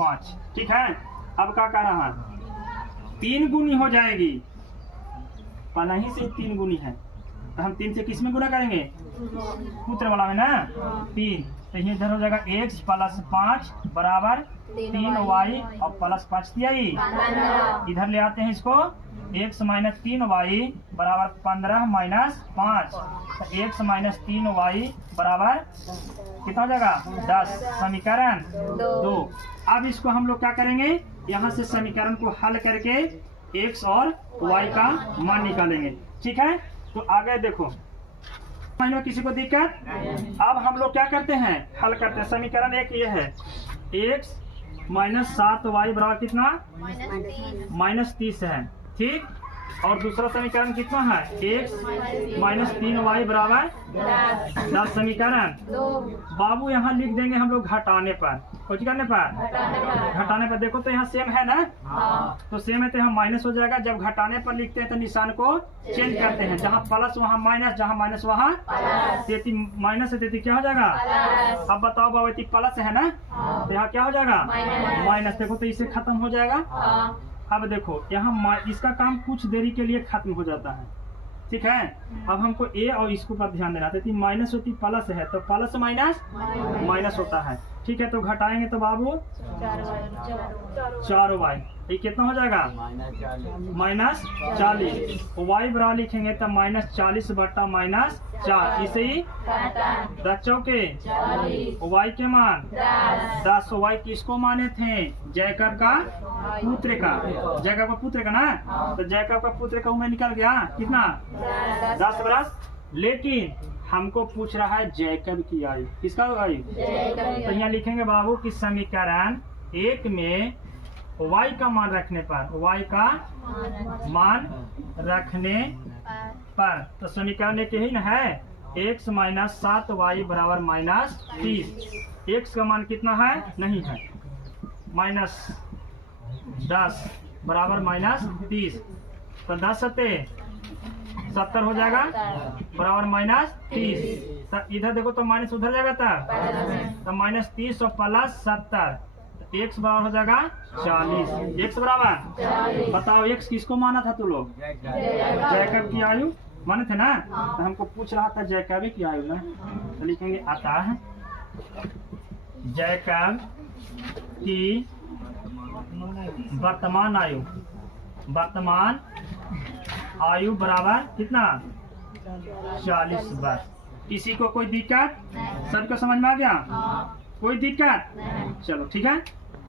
5। ठीक है, अब क्या कर रहा है, 3 गुनी हो जाएगी, पहला ही से 3 गुनी है, तो हम 3 से किस में गुना करेंगे, पुत्र वाला में ना 3, तो ये इधर हो जाएगा x + 5 बराबर 3y और प्लस 5 दिया ही, इधर ले आते हैं इसको, x - 3y बराबर 15 - 5, तो x - 3y बराबर कितना हो जाएगा 10, समीकरण 2। अब इसको हम लोग क्या करेंगे, यहाँ से समीकरण को हल करके x और y का मान निकालेंगे। ठीक है, तो आगे देखो, किसी को दिक्कत, अब हम लोग क्या करते हैं, हल करते हैं। समीकरण एक ये है, x - 7y बराबर कितना -30 है। ठीक, और दूसरा समीकरण कितना है, x - 3y बराबर 10, समीकरण 2। बाबू यहाँ लिख देंगे हम लोग घटाने पर, कुछ करने पर, घटाने पर देखो तो यहाँ सेम है ना, तो सेम है तो यहाँ माइनस हो जाएगा। जब घटाने पर लिखते हैं तो निशान को चेंज करते हैं, जहाँ प्लस वहाँ माइनस, जहाँ माइनस वहाँ तेती, माइनस से तेती क्या हो जाएगा, अब बताओ बाबू प्लस है ना, तो यहाँ क्या हो जाएगा माइनस, देखो तो इसे खत्म हो जाएगा। अब देखो यहाँ इसका काम कुछ देरी के लिए खत्म हो जाता है। ठीक है, अब हमको ए और इसको पर ध्यान देना, तो माइनस होती प्लस है, तो प्लस माइनस माइनस होता है। ठीक है, तो घटाएंगे तो बाबू 4y, ये कितना हो जाएगा -40, y बराबर लिखेंगे तो -40 बटा -4, इसे ही 10 चौके y के मान 10। y किसको माने थे, जैकब का पुत्र का, जैकब का पुत्र का ना, तो जैकब का पुत्र का उम्र निकल गया कितना 10 बरस। लेकिन हमको पूछ रहा है जैकब की आयु, किसका आयु, तो यहाँ लिखेंगे बाबू कि समीकरण 1 में y का मान रखने पर, y का मान रखने पर, तो समीकरण एक यही ना है, x - 7y बराबर -30, x का मान कितना है, नहीं है, -10 बराबर -30, तो 10 सत्ते 70 हो जाएगा बराबर -30, तो इधर देखो तो माइनस उधर जाएगा तो -30 और प्लस 70, x बराबर हो जाएगा 40, x बराबर, बताओ x किसको माना था तू लोग, जैकब की आयु माने थे ना, तो हमको पूछ रहा था जैकब की आयु ना, तो लिखेंगे आता है जैकब की वर्तमान आयु, वर्तमान आयु बराबर कितना 40 वर्ष। किसी को कोई दिक्कत, सबको समझ में आ गया, कोई दिक्कत, चलो ठीक है।